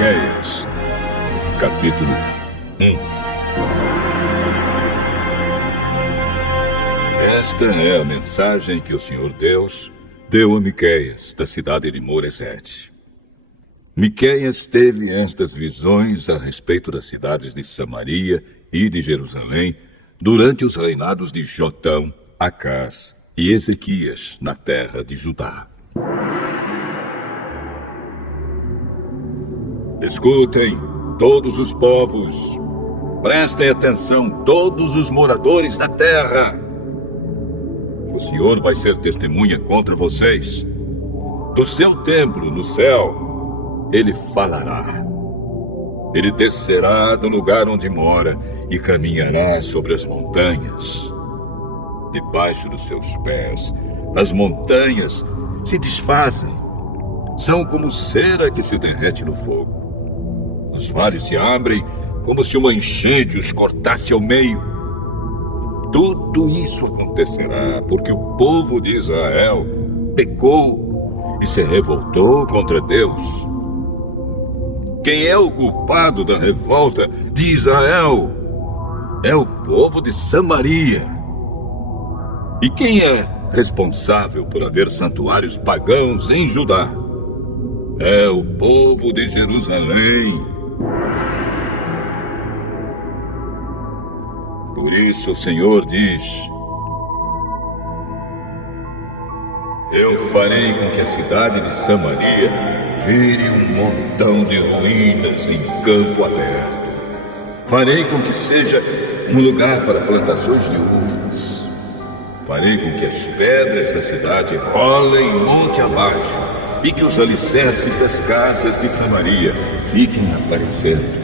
Miqueias, capítulo 1. Esta é a mensagem que o Senhor Deus deu a Miqueias, da cidade de Moresete. Miqueias teve estas visões a respeito das cidades de Samaria e de Jerusalém durante os reinados de Jotão, Acás e Ezequias na terra de Judá. Escutem, todos os povos. Prestem atenção, todos os moradores da terra. O Senhor vai ser testemunha contra vocês. Do seu templo no céu, Ele falará. Ele descerá do lugar onde mora e caminhará sobre as montanhas. Debaixo dos seus pés, as montanhas se desfazem. São como cera que se derrete no fogo. Os vales se abrem como se uma enchente os cortasse ao meio. Tudo isso acontecerá porque o povo de Israel pecou e se revoltou contra Deus. Quem é o culpado da revolta de Israel? É o povo de Samaria. E quem é responsável por haver santuários pagãos em Judá? É o povo de Jerusalém. Por isso o Senhor diz: eu farei com que a cidade de Samaria vire um montão de ruínas em campo aberto. Farei com que seja um lugar para plantações de uvas. Farei com que as pedras da cidade rolem monte abaixo e que os alicerces das casas de Samaria fiquem aparecendo.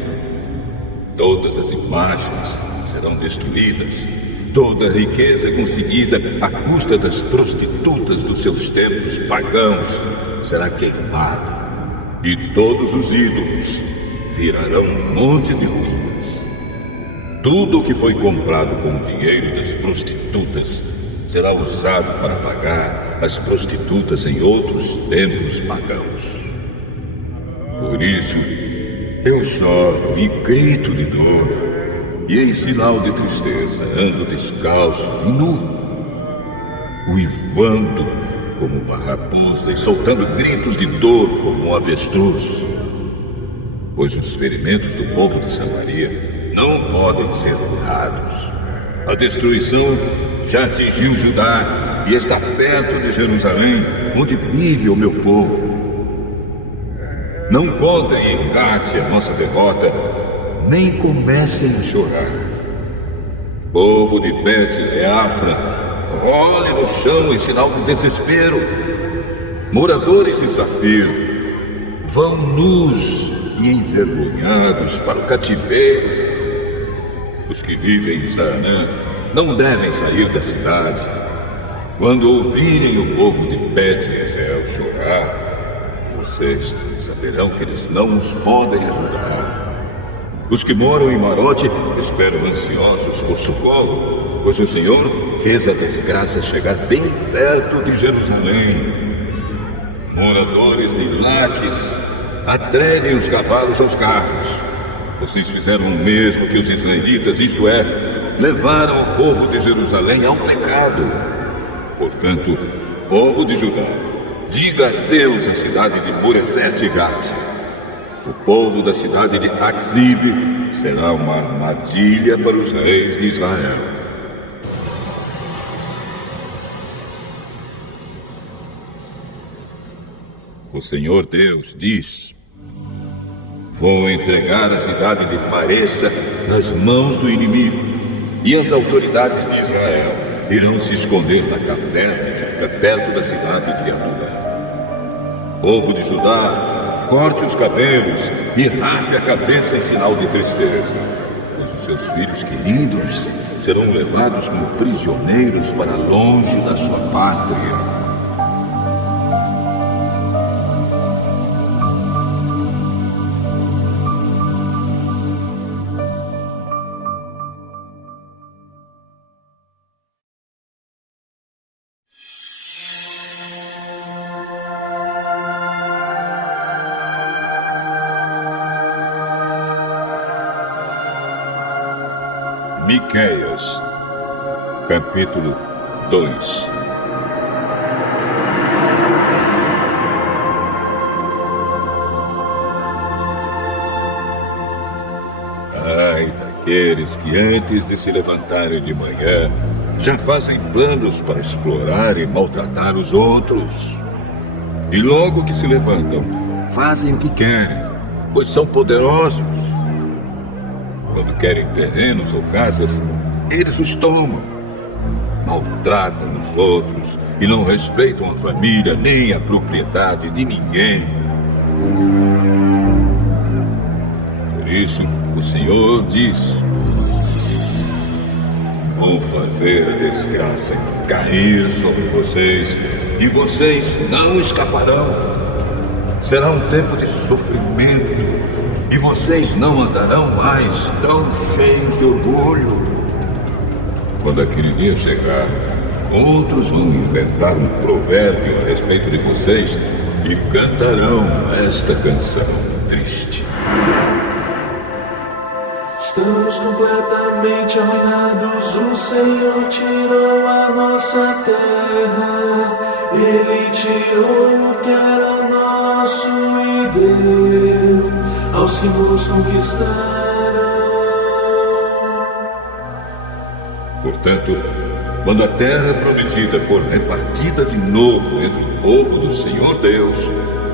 Todas as imagens serão destruídas, toda a riqueza conseguida à custa das prostitutas dos seus templos pagãos será queimada, e todos os ídolos virarão um monte de ruínas. Tudo o que foi comprado com o dinheiro das prostitutas será usado para pagar as prostitutas em outros templos pagãos. Por isso, eu choro e grito de dor, e em sinal de tristeza ando descalço e nu, uivando como uma raposa e soltando gritos de dor como um avestruz. Pois os ferimentos do povo de Samaria não podem ser curados. A destruição já atingiu Judá e está perto de Jerusalém, onde vive o meu povo. Não contem em Gate a nossa derrota, nem comecem a chorar. Povo de Bet-Leafra, role no chão em sinal de desespero. Moradores de Safiro, vão nus e envergonhados para o cativeiro. Os que vivem em Zaanã não devem sair da cidade. Quando ouvirem o povo de Bet-Ezel chorar, vocês saberão que eles não os podem ajudar. Os que moram em Marote esperam ansiosos por socorro, pois o Senhor fez a desgraça chegar bem perto de Jerusalém. Moradores de Laques, atrelem os cavalos aos carros. Vocês fizeram o mesmo que os israelitas, isto é, levaram o povo de Jerusalém ao pecado. Portanto, povo de Judá, diga adeus à cidade de Moresete e Gate. O povo da cidade de Axibe será uma armadilha para os reis de Israel. O Senhor Deus diz: vou entregar a cidade de Maressa nas mãos do inimigo, e as autoridades de Israel irão se esconder na caverna que fica perto da cidade de Adulá. Povo de Judá, corte os cabelos e rape a cabeça em sinal de tristeza, pois os seus filhos queridos serão levados como prisioneiros para longe da sua pátria. Miqueias, capítulo 2. Ai daqueles que antes de se levantarem de manhã já fazem planos para explorar e maltratar os outros. E logo que se levantam, fazem o que querem, pois são poderosos. Quando querem terrenos ou casas, eles os tomam. Maltratam os outros e não respeitam a família nem a propriedade de ninguém. Por isso, o Senhor diz: vou fazer a desgraça cair sobre vocês e vocês não escaparão. Será um tempo de sofrimento e vocês não andarão mais tão cheios de orgulho. Quando aquele dia chegar, outros vão inventar um provérbio a respeito de vocês e cantarão esta canção triste. Estamos completamente arruinados, o Senhor tirou a nossa terra. Ele tirou o que era nosso e deu aos que nos conquistaram. Portanto, quando a terra prometida for repartida de novo entre o povo do Senhor Deus,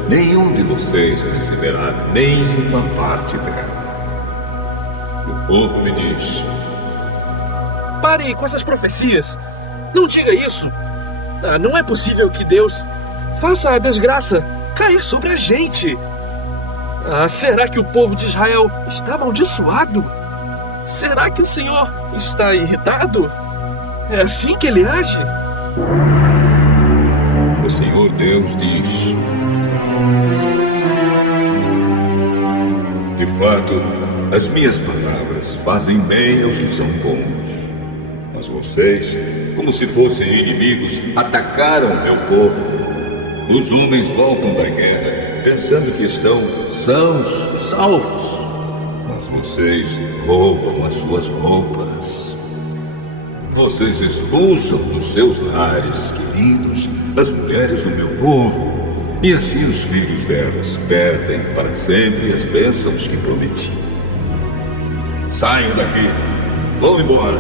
nenhum de vocês receberá nenhuma parte dela. O povo me diz: pare com essas profecias. Não diga isso. Não é possível que Deus faça a desgraça cair sobre a gente. Será que o povo de Israel está amaldiçoado? Será que o Senhor está irritado? É assim que ele age? O Senhor Deus diz: de fato, as minhas palavras fazem bem aos que são bons. Mas vocês, como se fossem inimigos, atacaram meu povo. Os homens voltam da guerra pensando que estão sãos e salvos. Mas vocês roubam as suas roupas. Vocês expulsam dos seus lares queridos as mulheres do meu povo. E assim os filhos delas perdem para sempre as bênçãos que prometi. Saiam daqui, vão embora,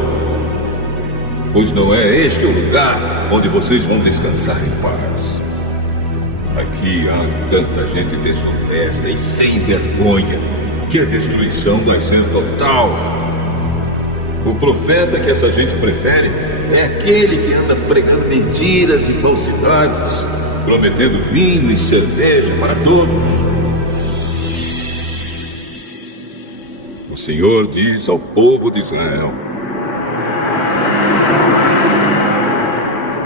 pois não é este o lugar onde vocês vão descansar em paz. Aqui há tanta gente desonesta e sem vergonha que a destruição vai ser total. O profeta que essa gente prefere é aquele que anda pregando mentiras e falsidades, prometendo vinho e cerveja para todos. O Senhor diz ao povo de Israel: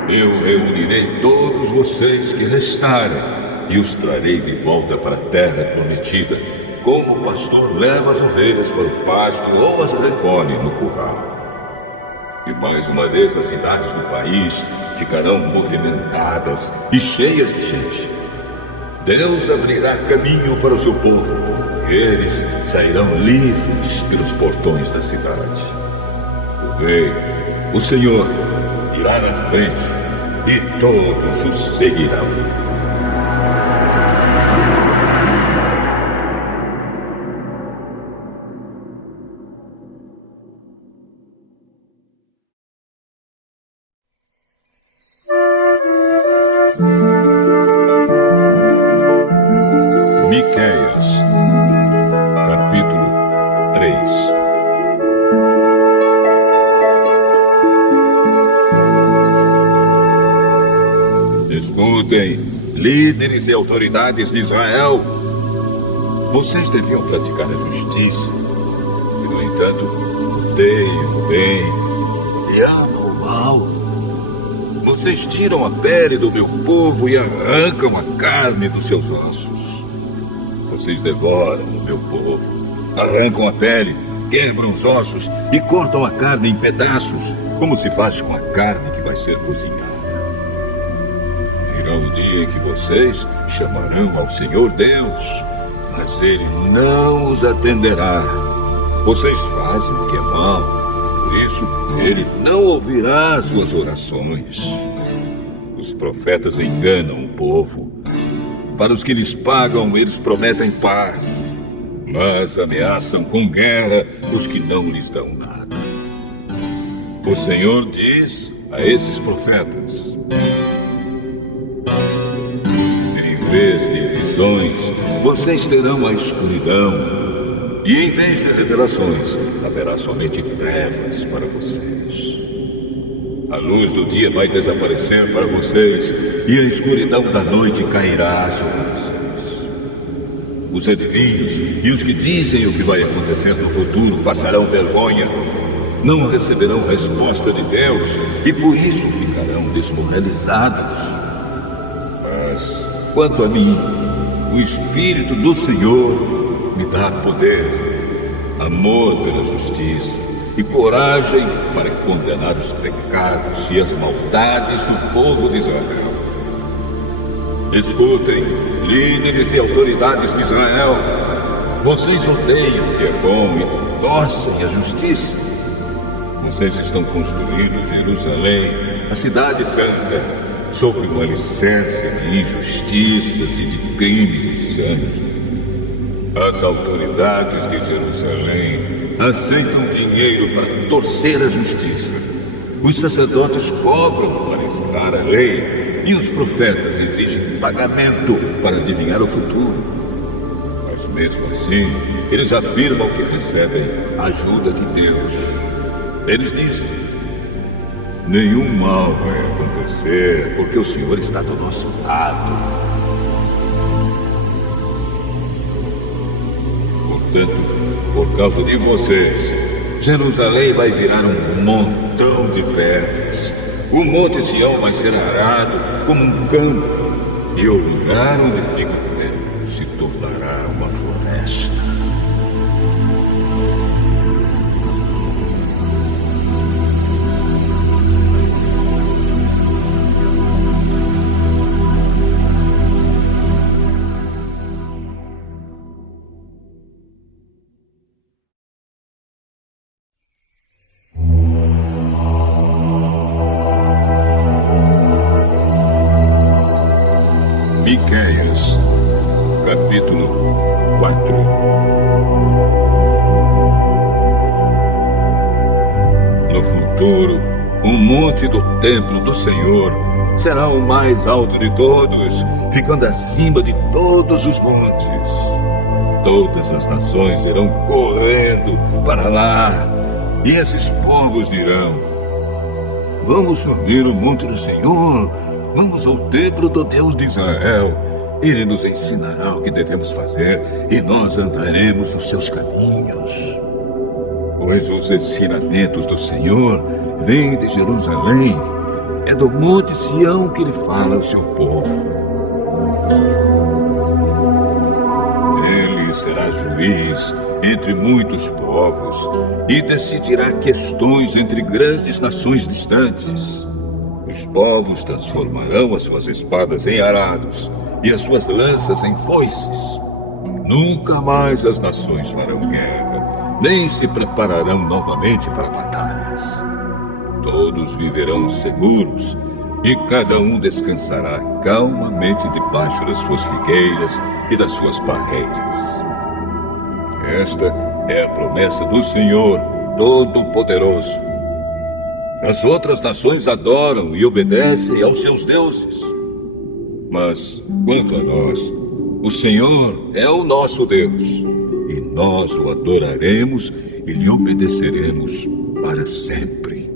eu reunirei todos vocês que restarem e os trarei de volta para a terra prometida, como o pastor leva as ovelhas para o pasto ou as recolhe no curral. E mais uma vez as cidades do país ficarão movimentadas e cheias de gente. Deus abrirá caminho para o seu povo. Eles sairão livres pelos portões da cidade. O Rei, o Senhor, irá na frente e todos os seguirão. Miqueias, capítulo 3. Escutem, líderes e autoridades de Israel. Vocês deviam praticar a justiça e, no entanto, odeiam o bem e amam o mal. Vocês tiram a pele do meu povo e arrancam a carne dos seus ossos. Vocês devoram o meu povo, arrancam a pele, quebram os ossos e cortam a carne em pedaços, como se faz com a carne que vai ser cozinhada. Virá o dia em que vocês chamarão ao Senhor Deus, mas Ele não os atenderá. Vocês fazem o que é mal Por isso, ele não ouvirá suas orações. Os profetas enganam o povo. Para os que lhes pagam, eles prometem paz, mas ameaçam com guerra os que não lhes dão nada. O Senhor diz a esses profetas: em vez de visões, vocês terão a escuridão. E em vez de revelações, haverá somente trevas para vocês. A luz do dia vai desaparecer para vocês e a escuridão da noite cairá sobre vocês. Os adivinhos e os que dizem o que vai acontecer no futuro passarão vergonha. Não receberão resposta de Deus e por isso ficarão desmoralizados. Mas, quanto a mim, o Espírito do Senhor me dá poder, amor pela justiça e coragem para condenar os pecados e as maldades do povo de Israel. Escutem, líderes e autoridades de Israel, vocês odeiam o que é bom e torcem a justiça. Vocês estão construindo Jerusalém, a cidade santa, sobre uma alicerce de injustiças e de crimes de sangue. As autoridades de Jerusalém aceitam dinheiro para torcer a justiça. Os sacerdotes cobram para ensinar a lei e os profetas exigem pagamento para adivinhar o futuro. Mas mesmo assim, eles afirmam que recebem ajuda de Deus. Eles dizem: nenhum mal vai acontecer porque o Senhor está do nosso lado. Portanto, por causa de vocês, Jerusalém vai virar um montão de pedras. O Monte Sião vai ser arado como um campo. E o lugar onde fica o templo se tornará uma floresta. Miqueias, capítulo 4. No futuro, o monte do templo do Senhor será o mais alto de todos, ficando acima de todos os montes. Todas as nações irão correndo para lá, e esses povos dirão: vamos subir o monte do Senhor. Vamos ao templo do Deus de Israel. Ele nos ensinará o que devemos fazer e nós andaremos nos seus caminhos. Pois os ensinamentos do Senhor vêm de Jerusalém. É do Monte Sião que ele fala ao seu povo. Ele será juiz entre muitos povos e decidirá questões entre grandes nações distantes. Os povos transformarão as suas espadas em arados e as suas lanças em foices. Nunca mais as nações farão guerra, nem se prepararão novamente para batalhas. Todos viverão seguros e cada um descansará calmamente debaixo das suas figueiras e das suas barreiras. Esta é a promessa do Senhor Todo-Poderoso. As outras nações adoram e obedecem aos seus deuses. Mas, quanto a nós, o Senhor é o nosso Deus, e nós o adoraremos e lhe obedeceremos para sempre.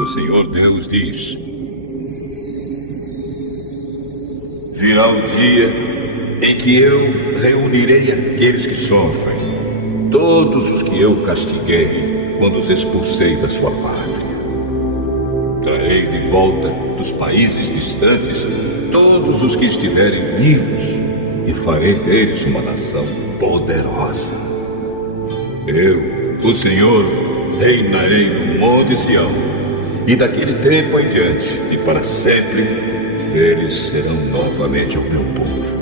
O Senhor Deus diz: virá o dia em que eu reunirei aqueles que sofrem, todos os que eu castiguei quando os expulsei da sua pátria. Trarei de volta dos países distantes todos os que estiverem vivos e farei deles uma nação poderosa. Eu, o Senhor, reinarei no Monte Sião, e daquele tempo em diante e para sempre eles serão novamente o meu povo.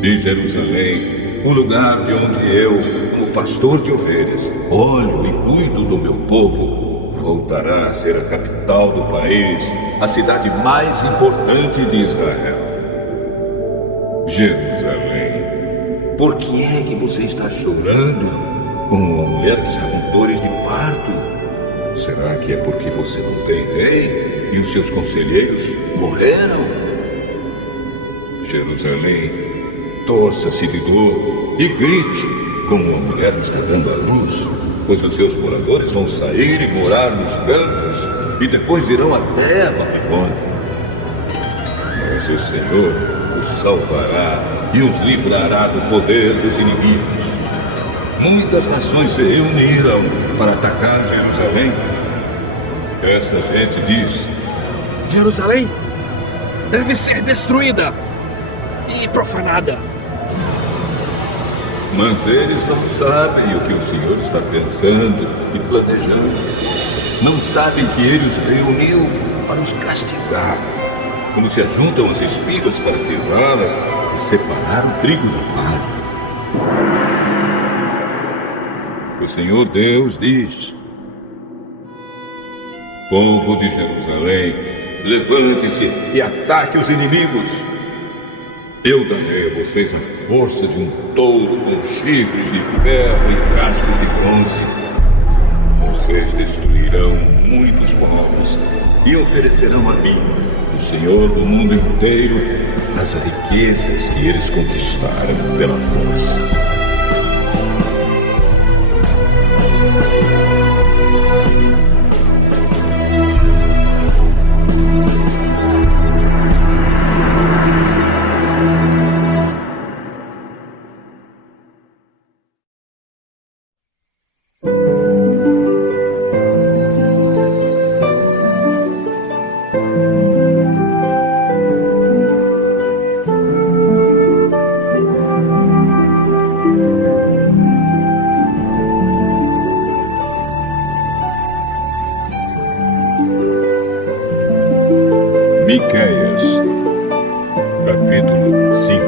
E Jerusalém o lugar de onde eu, como pastor de ovelhas, olho e cuido do meu povo, voltará a ser a capital do país, a cidade mais importante de Israel. Jerusalém, por que é que você está chorando como uma mulher que está com dores de parto? Será que é porque você não tem rei e os seus conselheiros morreram? Jerusalém, torça-se de dor e grite como uma mulher que está dando à luz, pois os seus moradores vão sair e morar nos campos e depois irão até a Babilônia. Mas o Senhor os salvará e os livrará do poder dos inimigos. Muitas nações se reuniram para atacar Jerusalém. Essa gente diz: Jerusalém deve ser destruída e profanada. Mas eles não sabem o que o Senhor está pensando e planejando. Não sabem que Ele os reuniu para os castigar, como se ajuntam as espigas para pisá-las e separar o trigo da palha. O Senhor Deus diz: povo de Jerusalém, levante-se e ataque os inimigos. Eu darei a vocês a força de um touro com chifres de ferro e cascos de bronze. Vocês destruirão muitos povos e oferecerão a mim, o Senhor do mundo inteiro, as riquezas que eles conquistaram pela força. Miqueias, capítulo 5.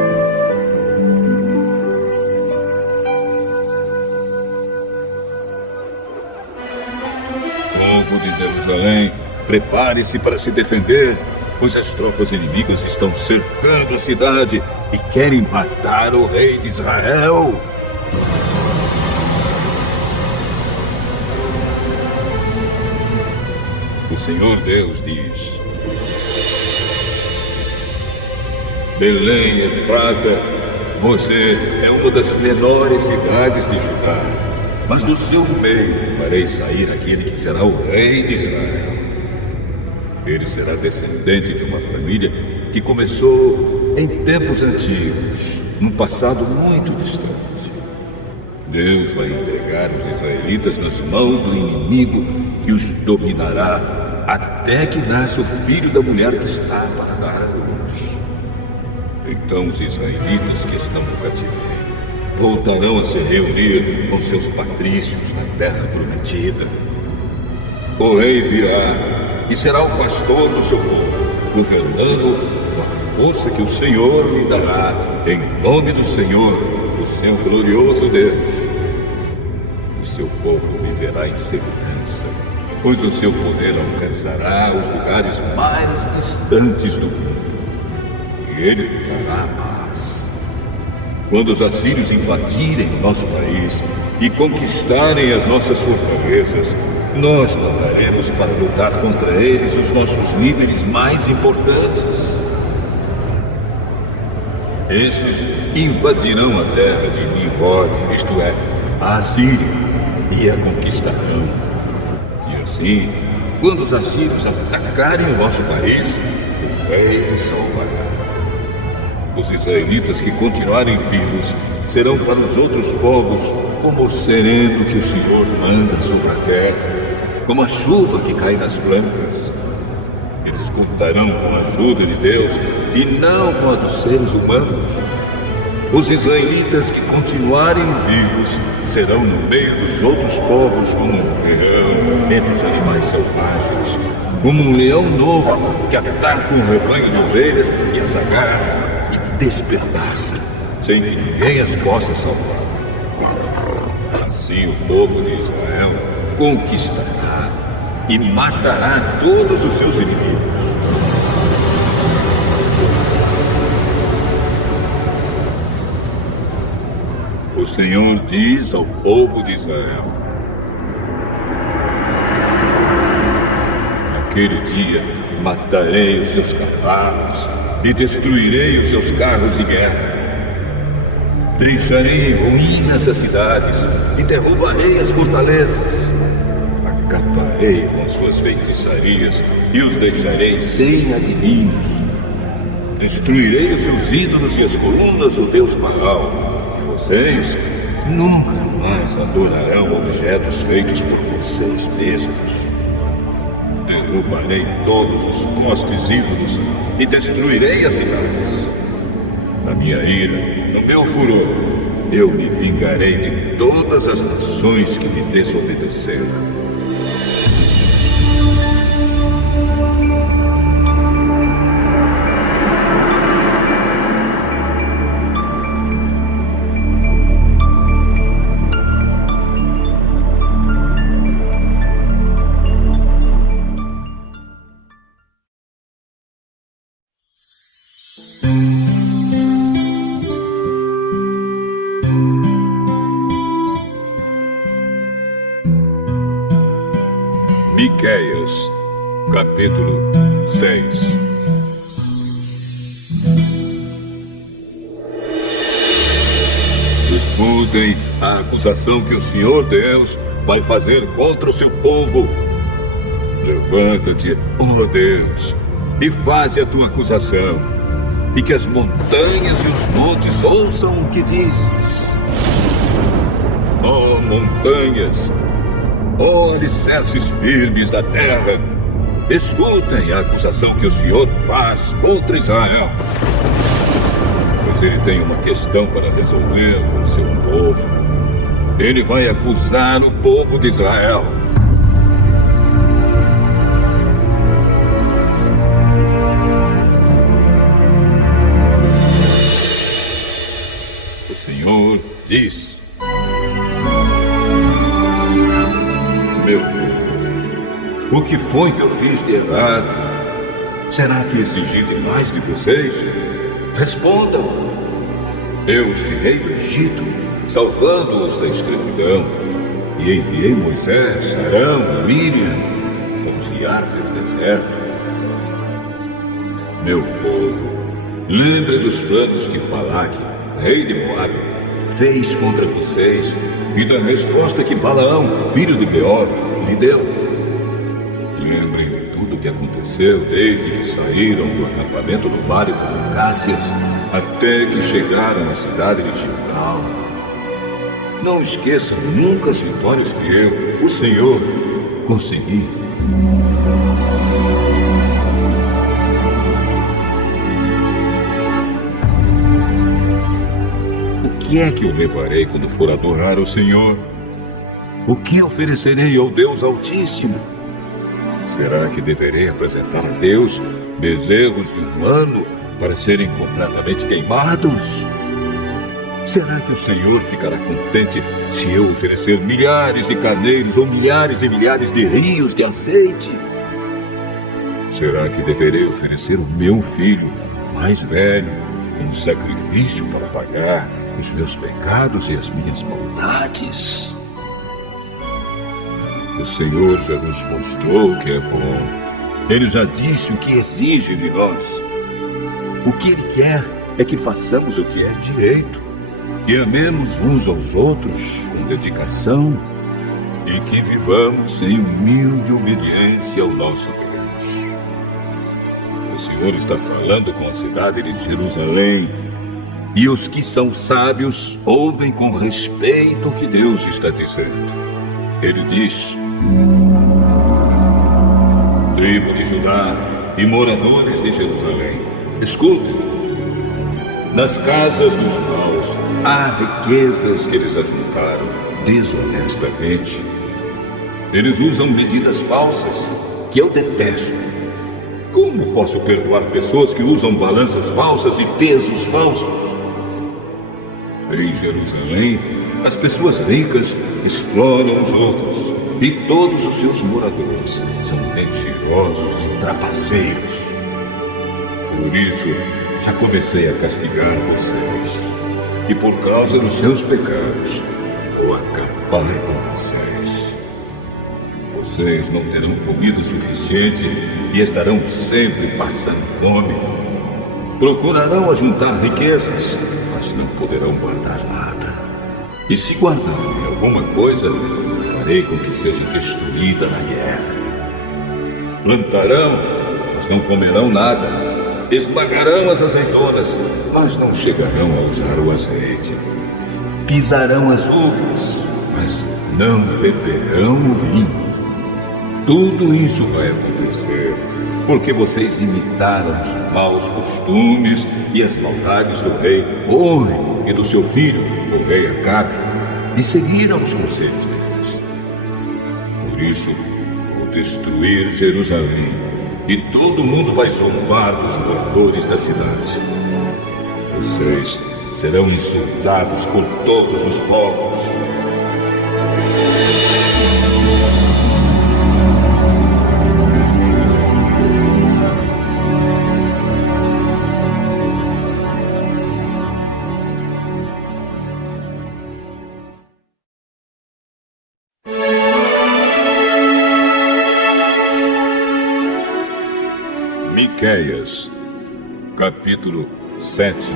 Povo de Jerusalém, prepare-se para se defender, pois as tropas inimigas estão cercando a cidade e querem matar o rei de Israel. O Senhor Deus diz: Belém, Efrata, você é uma das menores cidades de Judá, mas do seu meio farei sair aquele que será o rei de Israel. Ele será descendente de uma família que começou em tempos antigos, num passado muito distante. Deus vai entregar os israelitas nas mãos do inimigo que os dominará até que nasça o filho da mulher que está para dar à luz. Então os israelitas que estão no cativeiro voltarão a se reunir com seus patrícios na terra prometida. O rei virá e será o pastor do seu povo, governando com a força que o Senhor lhe dará, em nome do Senhor, o seu glorioso Deus. O seu povo viverá em segurança, pois o seu poder alcançará os lugares mais distantes do mundo. Ele dará paz. Quando os assírios invadirem o nosso país e conquistarem as nossas fortalezas, nós mandaremos para lutar contra eles os nossos líderes mais importantes. Estes invadirão a terra de Nimrod, isto é, a Assíria, e a conquistarão. E assim, quando os assírios atacarem o nosso país, o rei os salvará. Os israelitas que continuarem vivos serão para os outros povos como o sereno que o Senhor manda sobre a terra, como a chuva que cai nas plantas. Eles contarão com a ajuda de Deus e não com a dos seres humanos. Os israelitas que continuarem vivos serão no meio dos outros povos como um leão entre os animais selvagens, como um leão novo que ataca um rebanho de ovelhas e as agarra e despedaça. sem que ninguém as possa salvar. Assim o povo de Israel conquistará e matará todos os seus inimigos. O Senhor diz ao povo de Israel: naquele dia matarei os seus cavalos e destruirei os seus carros de guerra. Deixarei em ruínas as cidades e derrubarei as fortalezas. Acabarei com as suas feitiçarias e os deixarei sem adivinhos. Destruirei os seus ídolos e as colunas do Deus Baal. Vocês nunca mais adorarão objetos feitos por vocês mesmos. Derrubarei todos os postes ídolos e destruirei as cidades. Na minha ira, no meu furor, eu me vingarei de todas as nações que me desobedeceram. Miqueias, capítulo 6. Escutem a acusação que o Senhor Deus vai fazer contra o seu povo. Levanta-te, ó Deus, e faze a tua acusação, e que as montanhas e os montes ouçam o que dizes. Ó montanhas, ó alicerces firmes da terra, escutem a acusação que o Senhor faz contra Israel. Pois ele tem uma questão para resolver com o seu povo. Ele vai acusar o povo de Israel. O Senhor diz: meu Deus, o que foi que eu fiz de errado? Será que exigi demais de vocês? Respondam. Eu os tirei do Egito, salvando-os da escravidão, e enviei Moisés, Arão e Miriam para os guiar pelo deserto. Meu povo, lembre dos planos que Balaque, rei de Moabe, fez contra vocês, e da resposta que Balaão, filho de Beor, lhe deu. Lembrem de tudo o que aconteceu desde que saíram do acampamento no Vale das Acácias até que chegaram à cidade de Gilgal. Não esqueçam nunca as vitórias que eu, o Senhor, consegui. O que é que eu levarei quando for adorar o Senhor? O que oferecerei ao Deus Altíssimo? Será que deverei apresentar a Deus bezerros de um ano para serem completamente queimados? Será que o Senhor ficará contente se eu oferecer milhares de carneiros ou milhares e milhares de rios de azeite? Será que deverei oferecer o meu filho mais velho como sacrifício para pagar os meus pecados e as minhas maldades? O Senhor já nos mostrou que é bom. Ele já disse o que exige de nós. O que Ele quer é que façamos o que é direito, que amemos uns aos outros com dedicação e que vivamos em humilde obediência ao nosso Deus. O Senhor está falando com a cidade de Jerusalém, e os que são sábios ouvem com respeito o que Deus está dizendo. Ele diz: tribo de Judá e moradores de Jerusalém, escutem. Nas casas dos maus há riquezas que eles ajuntaram desonestamente. Eles usam medidas falsas que eu detesto. Como posso perdoar pessoas que usam balanças falsas e pesos falsos? Em Jerusalém, as pessoas ricas exploram os outros e todos os seus moradores são mentirosos e trapaceiros. Por isso, já comecei a castigar vocês. E por causa dos seus pecados, vou acabar com vocês. Vocês não terão comida suficiente e estarão sempre passando fome. Procurarão ajuntar riquezas, mas não poderão guardar nada. E se guardarem alguma coisa, farei com que seja destruída na guerra. Plantarão, mas não comerão nada. Esmagarão as azeitonas, mas não chegarão a usar o azeite. Pisarão as uvas, mas não beberão o vinho. Tudo isso vai acontecer porque vocês imitaram os maus costumes e as maldades do rei Orre e do seu filho, o rei Acabe, e seguiram os conselhos deles. Por isso, vou destruir Jerusalém, e todo mundo vai zombar dos moradores da cidade. Vocês serão insultados por todos os povos. Miqueias, capítulo 7.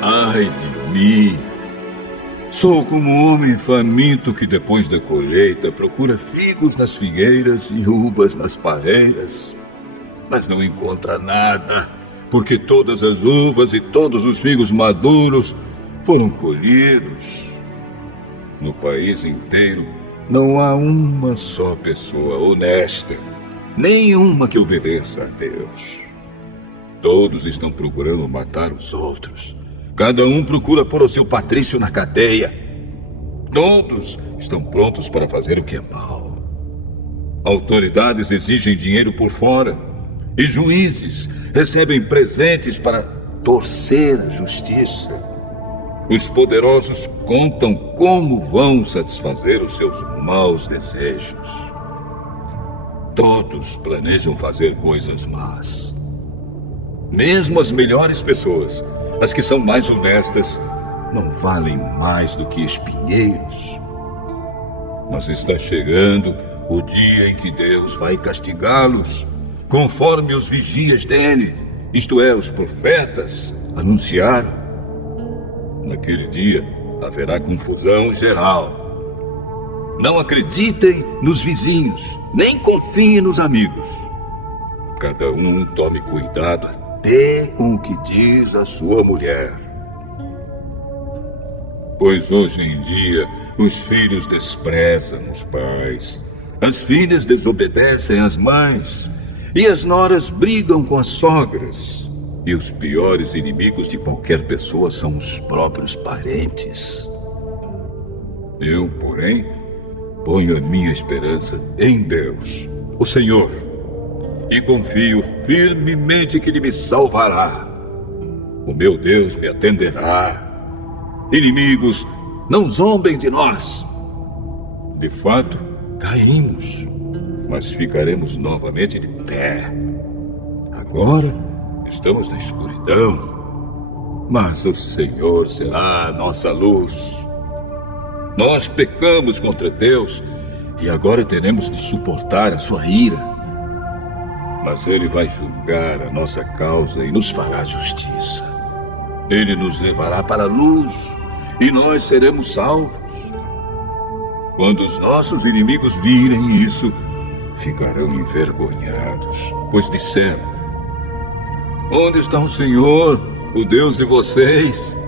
Ai de mim! Sou como um homem faminto que depois da colheita procura figos nas figueiras e uvas nas pareiras, mas não encontra nada, porque todas as uvas e todos os figos maduros foram colhidos. No país inteiro não há uma só pessoa honesta, nenhuma que obedeça a Deus. Todos estão procurando matar os outros. Cada um procura pôr o seu patrício na cadeia. Todos estão prontos para fazer o que é mal. Autoridades exigem dinheiro por fora e juízes recebem presentes para torcer a justiça. Os poderosos contam como vão satisfazer os seus maus desejos. Todos planejam fazer coisas más. Mesmo as melhores pessoas, as que são mais honestas, não valem mais do que espinheiros. Mas está chegando o dia em que Deus vai castigá-los, conforme os vigias dele, isto é, os profetas, anunciaram. Naquele dia haverá confusão geral. Não acreditem nos vizinhos, nem confiem nos amigos. Cada um tome cuidado até com o que diz a sua mulher. Pois hoje em dia os filhos desprezam os pais, as filhas desobedecem às mães, e as noras brigam com as sogras. E os piores inimigos de qualquer pessoa são os próprios parentes. Eu, porém, ponho a minha esperança em Deus, o Senhor, e confio firmemente que Ele me salvará. O meu Deus me atenderá. Inimigos, não zombem de nós. De fato, caímos, mas ficaremos novamente de pé. Agora estamos na escuridão, mas o Senhor será a nossa luz. Nós pecamos contra Deus e agora teremos de suportar a sua ira. Mas Ele vai julgar a nossa causa e nos fará justiça. Ele nos levará para a luz e nós seremos salvos. Quando os nossos inimigos virem isso, ficarão envergonhados, pois disseram: onde está o Senhor, o Deus de vocês?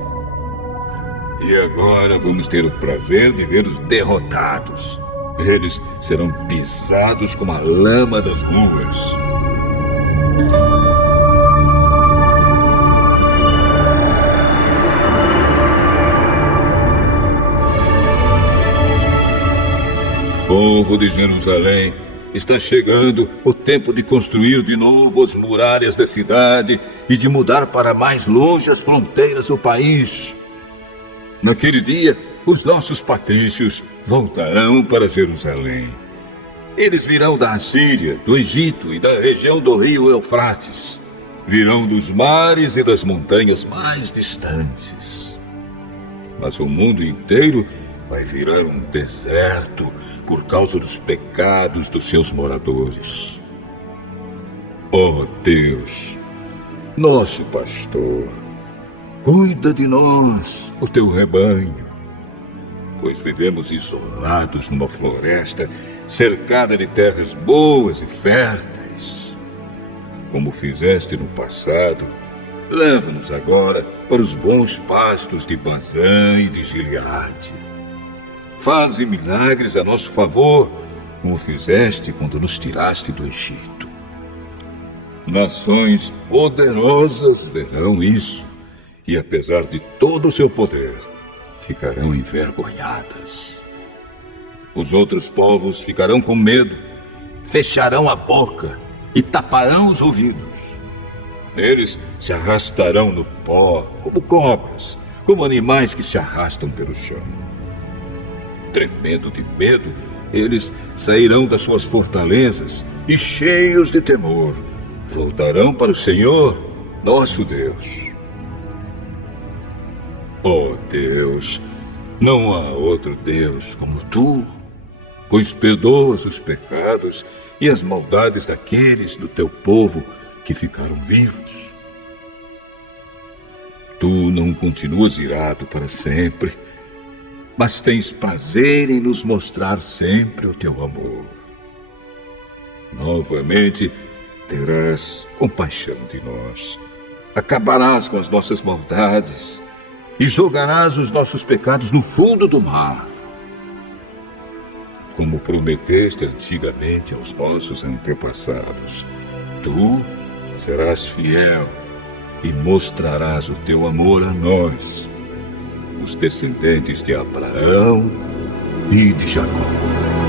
E agora vamos ter o prazer de vê-los derrotados. Eles serão pisados como a lama das ruas. Povo de Jerusalém, Está chegando o tempo de construir de novo as muralhas da cidade e de mudar para mais longe as fronteiras do país. Naquele dia, os nossos patrícios voltarão para Jerusalém. Eles virão da Assíria, do Egito e da região do rio Eufrates. Virão dos mares e das montanhas mais distantes. Mas o mundo inteiro vai virar um deserto por causa dos pecados dos seus moradores. Ó Deus, nosso pastor, cuida de nós, o teu rebanho, pois vivemos isolados numa floresta cercada de terras boas e férteis. Como fizeste no passado, leva-nos agora para os bons pastos de Bazã e de Gileade. Faze milagres a nosso favor, como fizeste quando nos tiraste do Egito. Nações poderosas verão isso, e apesar de todo o seu poder, ficarão envergonhadas. Os outros povos ficarão com medo, fecharão a boca e taparão os ouvidos. Eles se arrastarão no pó como cobras, como animais que se arrastam pelo chão. Tremendo de medo, eles sairão das suas fortalezas e, cheios de temor, voltarão para o Senhor, nosso Deus. Ó Deus, não há outro Deus como tu, pois perdoas os pecados e as maldades daqueles do teu povo que ficaram vivos. Tu não continuas irado para sempre, mas tens prazer em nos mostrar sempre o teu amor. Novamente terás compaixão de nós, acabarás com as nossas maldades e jogarás os nossos pecados no fundo do mar. Como prometeste antigamente aos nossos antepassados, tu serás fiel e mostrarás o teu amor a nós, os descendentes de Abraão e de Jacó.